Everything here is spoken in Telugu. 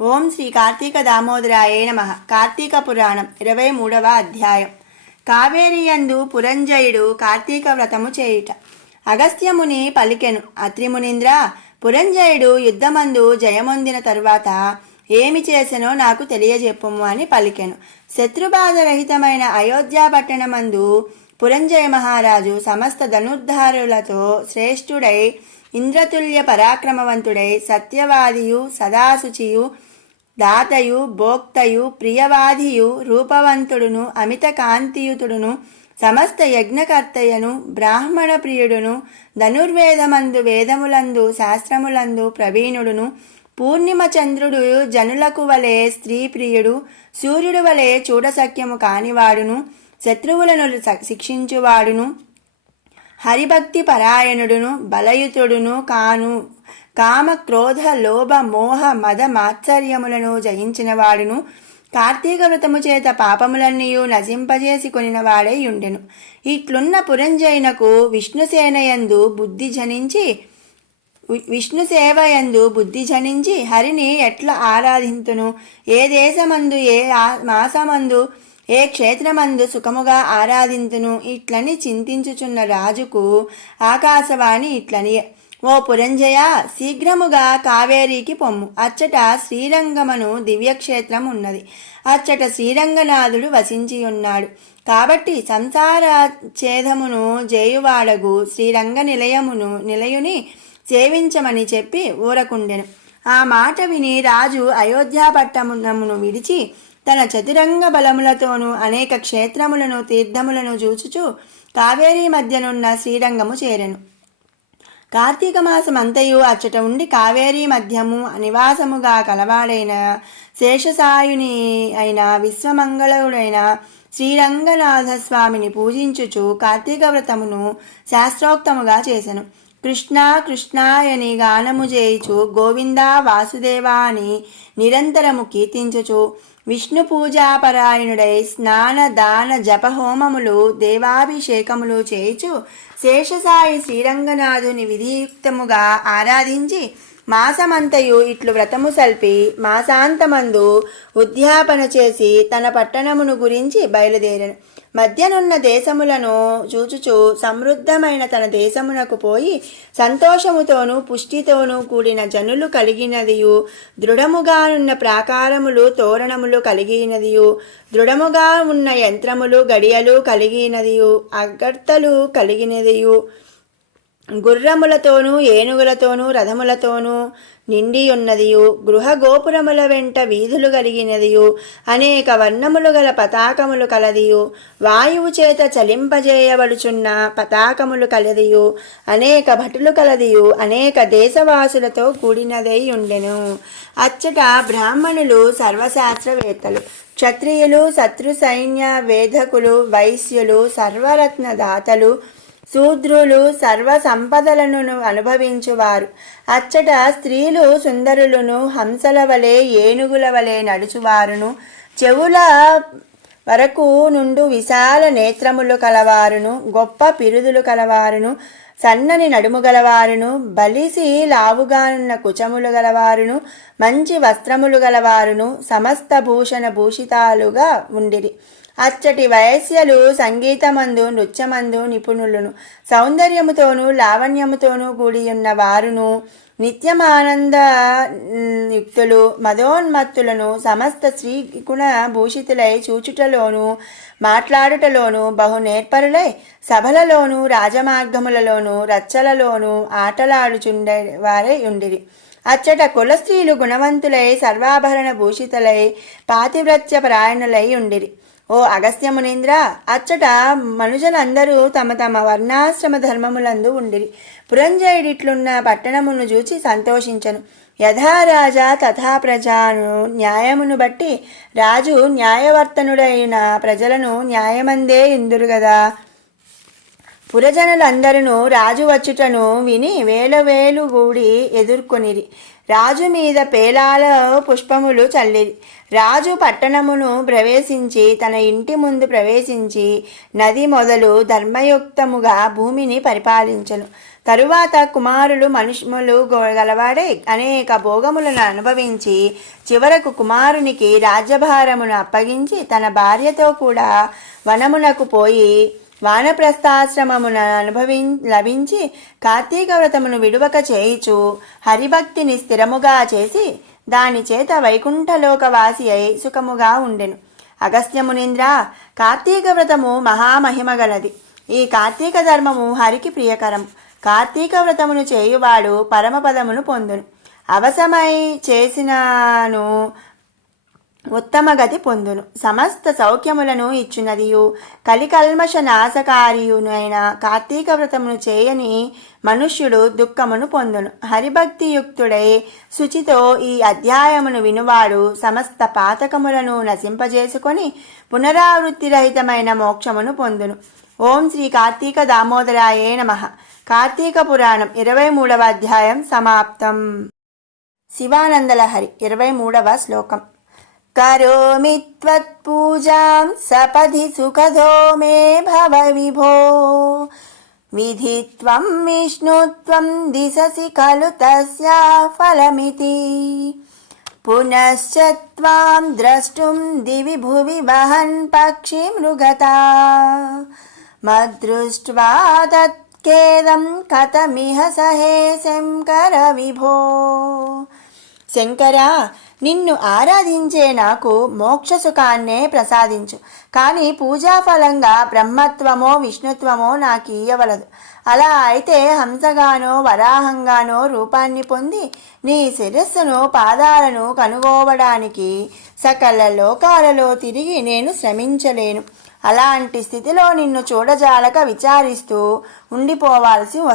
ఓం శ్రీ కార్తీక దామోదరాయ నమః. కార్తీక పురాణం 23వ అధ్యాయం. కావేరియందు పురంజయుడు కార్తీక వ్రతము చేయుట. అగస్త్యముని పలికెను, అత్రిమునీంద్ర, పురంజయుడు యుద్ధమందు జయమొందిన తరువాత ఏమి చేసెనో నాకు తెలియజెప్పుము అని పలికెను. శత్రుబాధరహితమైన అయోధ్య పట్టణమందు పురంజయ మహారాజు సమస్త ధనుర్ధారులతో శ్రేష్ఠుడై, ఇంద్రతుల్య పరాక్రమవంతుడై, సత్యవాదియు, సదాశుచియు, దాతయు, భోక్తయు, ప్రియవాదియు, రూపవంతుడును, అమిత కాంతియుతుడును, సమస్త యజ్ఞకర్తయ్యను, బ్రాహ్మణ ప్రియుడును, ధనుర్వేదమందు వేదములందు శాస్త్రములందు ప్రవీణుడును, పూర్ణిమ చంద్రుడు జనులకు వలె స్త్రీ ప్రియుడు, సూర్యుడు వలె చూడసఖ్యము కానివాడును, శత్రువులను శిక్షించువాడును, హరిభక్తి పరాయణుడును, బలయుతుడును కాను, కామ క్రోధ లోభ మోహ మద మాత్సర్యములను జయించినవాడును, కార్తీక వ్రతము చేత పాపములన్నీయు నశింపజేసి కొనినవాడై ఉండెను. ఇట్లున్న పురంజయునకు విష్ణుసేవయందు బుద్ధి జనించి హరిని ఎట్లా ఆరాధింతును, ఏ దేశమందు, ఏ మాసమందు, ఏ క్షేత్రమందు సుఖముగా ఆరాధింతును ఇట్లని చింతించుచున్న రాజుకు ఆకాశవాణి ఇట్లని, ఓ పురంజయ, శీఘ్రముగా కావేరికి పొమ్ము. అచ్చట శ్రీరంగమను దివ్యక్షేత్రం ఉన్నది. అచ్చట శ్రీరంగనాథుడు వసించి ఉన్నాడు. కాబట్టి సంసార ఛేదమును జేయువాడగు శ్రీరంగ నిలయుని సేవించమని చెప్పి ఊరకుండెను. ఆ మాట విని రాజు అయోధ్యాపట్టణమును విడిచి తన చతురంగ బలములతోనూ అనేక క్షేత్రములను తీర్థములను చూచుచు కావేరీ మధ్యనున్న శ్రీరంగము చేరెను. కార్తీక మాసమంతయు అచ్చట ఉండి కావేరీ మధ్యము నివాసముగా కలవాడైన శేషసాయుని అయిన విశ్వమంగళుడైన శ్రీరంగనాథస్వామిని పూజించుచు కార్తీక వ్రతమును శాస్త్రోక్తముగా చేసెను. కృష్ణ కృష్ణాయని గానము చేయుచు గోవింద వాసుదేవా అని నిరంతరము కీర్తించుచు విష్ణు పూజాపరాయణుడై స్నాన దాన జపహోమములు దేవాభిషేకములు చేయుచు శేషసాయి శ్రీరంగనాథుని విధియుక్తముగా ఆరాధించి మాసమంతయు ఇట్లు వ్రతము సల్పి మాసాంతమందు ఉద్యాపన చేసి తన పట్టణమును గురించి బయలుదేరెను. మధ్యనున్న దేశములను చూచుచు సమృద్ధమైన తన దేశమునకు పోయి సంతోషముతోనూ పుష్టితోనూ కూడిన జనులు కలిగినదియు, దృఢముగానున్న ప్రాకారములు తోరణములు కలిగినదియు, దృఢముగా ఉన్న యంత్రములు గడియలు కలిగినదియు, అగర్తలు కలిగినదియు, గుర్రములతోనూ ఏనుగులతోనూ రథములతోనూ నిండియున్నదియు, గృహ గోపురముల వెంట వీధులు కలిగినదియు, అనేక వర్ణములు గల పతాకములు కలదియు, వాయువు చేత చలింపజేయబడుచున్న పతాకములు కలదియు, అనేక భటులు కలదియు, అనేక దేశవాసులతో కూడినదై ఉండెను. అచ్చట బ్రాహ్మణులు, సర్వశాస్త్రవేత్తలు, క్షత్రియులు, శత్రు సైన్య వేదకులు, వైశ్యులు, సర్వరత్న దాతలు, శూద్రులు, సర్వ సంపదలను అనుభవించువారు. అచ్చట స్త్రీలు సుందరులను, హంసల వలె ఏనుగుల వలె నడుచువారును, చెవుల వరకు నుండు విశాల నేత్రములు కలవారును, గొప్ప పిరుదులు కలవారును, సన్నని నడుము గలవారును, బలిసి లావుగానున్న కుచములు గలవారును, మంచి వస్త్రములు గలవారును, సమస్త భూషణ భూషితాలుగా ఉండిరి. అచ్చటి వయస్యలు సంగీతమందు నృత్యమందు నిపుణులను, సౌందర్యముతోనూ లావణ్యముతోనూ కూడియున్న వారును, నిత్యమానంద యుక్తులు, మదోన్మత్తులను, సమస్త శ్రీగుణ భూషితులై చూచుటలోను మాట్లాడుటలోను బహు నేర్పరులై సభలలోను రాజమార్గములలోను రచ్చలలోను ఆటలాడుచుండేవారై ఉండిరి. అచ్చట కుల స్త్రీలు గుణవంతులై సర్వాభరణ భూషితులై పాతివ్రత్య పరాయణులై ఉండిరి. ఓ అగస్త్యమునీంద్ర, అచ్చట మనుజులందరూ తమ తమ వర్ణాశ్రమ ధర్మములందు ఉండిరి. పురంజయుడిట్లున్న పట్టణమును చూచి సంతోషించను. యథా రాజా తథా ప్రజాను, న్యాయమును బట్టి రాజు న్యాయవర్తనుడైన ప్రజలను న్యాయమందే ఇందురు గదా. పురజనులందరూ రాజు వచ్చుటను విని వేలు గూడి ఎదుర్కొనిరి. రాజు మీద పేలాల పుష్పములు చల్లిరి. రాజు పట్టణమును ప్రవేశించి తన ఇంటి ముందు ప్రవేశించి నది మొదలు ధర్మయుక్తముగా భూమిని పరిపాలించెను. తరువాత కుమారులు మనుష్యులు గలవాడే అనేక భోగములను అనుభవించి చివరకు కుమారునికి రాజ్యభారమును అప్పగించి తన భార్యతో కూడా వనమునకు పోయి వానప్రస్థాశ్రమమున లభించి కార్తీక వ్రతమును విడువక చేయుచు హరిభక్తిని స్థిరముగా చేసి దాని చేత వైకుంఠలోకవాసి అయి సుఖముగా ఉండెను. అగస్త్యమునీంద్ర, కార్తీక వ్రతము మహామహిమగలది. ఈ కార్తీక ధర్మము హరికి ప్రియకరం. కార్తీక వ్రతమును చేయువాడు పరమపదమును పొందును. అవసమై చేసినను ఉత్తమ గతి పొందును. సమస్త సౌఖ్యములను ఇచ్చునదియు కలికల్మష నాశకారియునైన కార్తీక వ్రతమును చేయని మనుష్యుడు దుఃఖమును పొందును. హరిభక్తియుక్తుడై శుచితో ఈ అధ్యాయమును వినువాడు సమస్త పాతకములను నశింపజేసుకొని పునరావృత్తి రహితమైన మోక్షమును పొందును. ఓం శ్రీ కార్తీక దామోదరాయే నమః. కార్తీక పురాణం 23వ అధ్యాయం సమాప్తం. శివానందలహరి 23వ శ్లోకం. కరోమి త్వత్పూజాం సపది సుఖదో మే భవ విభో విధిత్వం విష్ణుత్వం దిశసి ఖలు తస్యా ఫలమితి పునశ్చ త్వాం ద్రష్టుం దివి భువి వహన్ పక్షి మృగతా మద్దృష్ట్వా తత్కేదం కథమిహ సహే శంకర విభో. శంకరా, నిన్ను ఆరాధించే నాకు మోక్ష సుఖాన్నే ప్రసాదించు. కానీ పూజాఫలంగా బ్రహ్మత్వమో విష్ణుత్వమో నాకు ఇయ్యవలదు. అలా అయితే హంసగానో వరాహంగానో రూపాన్ని పొంది నీ శిరస్సును పాదాలను కనుగోవడానికి సకల లోకాలలో తిరిగి నేను శ్రమించలేను. అలాంటి స్థితిలో నిన్ను చూడజాలక విచారిస్తూ ఉండిపోవాల్సి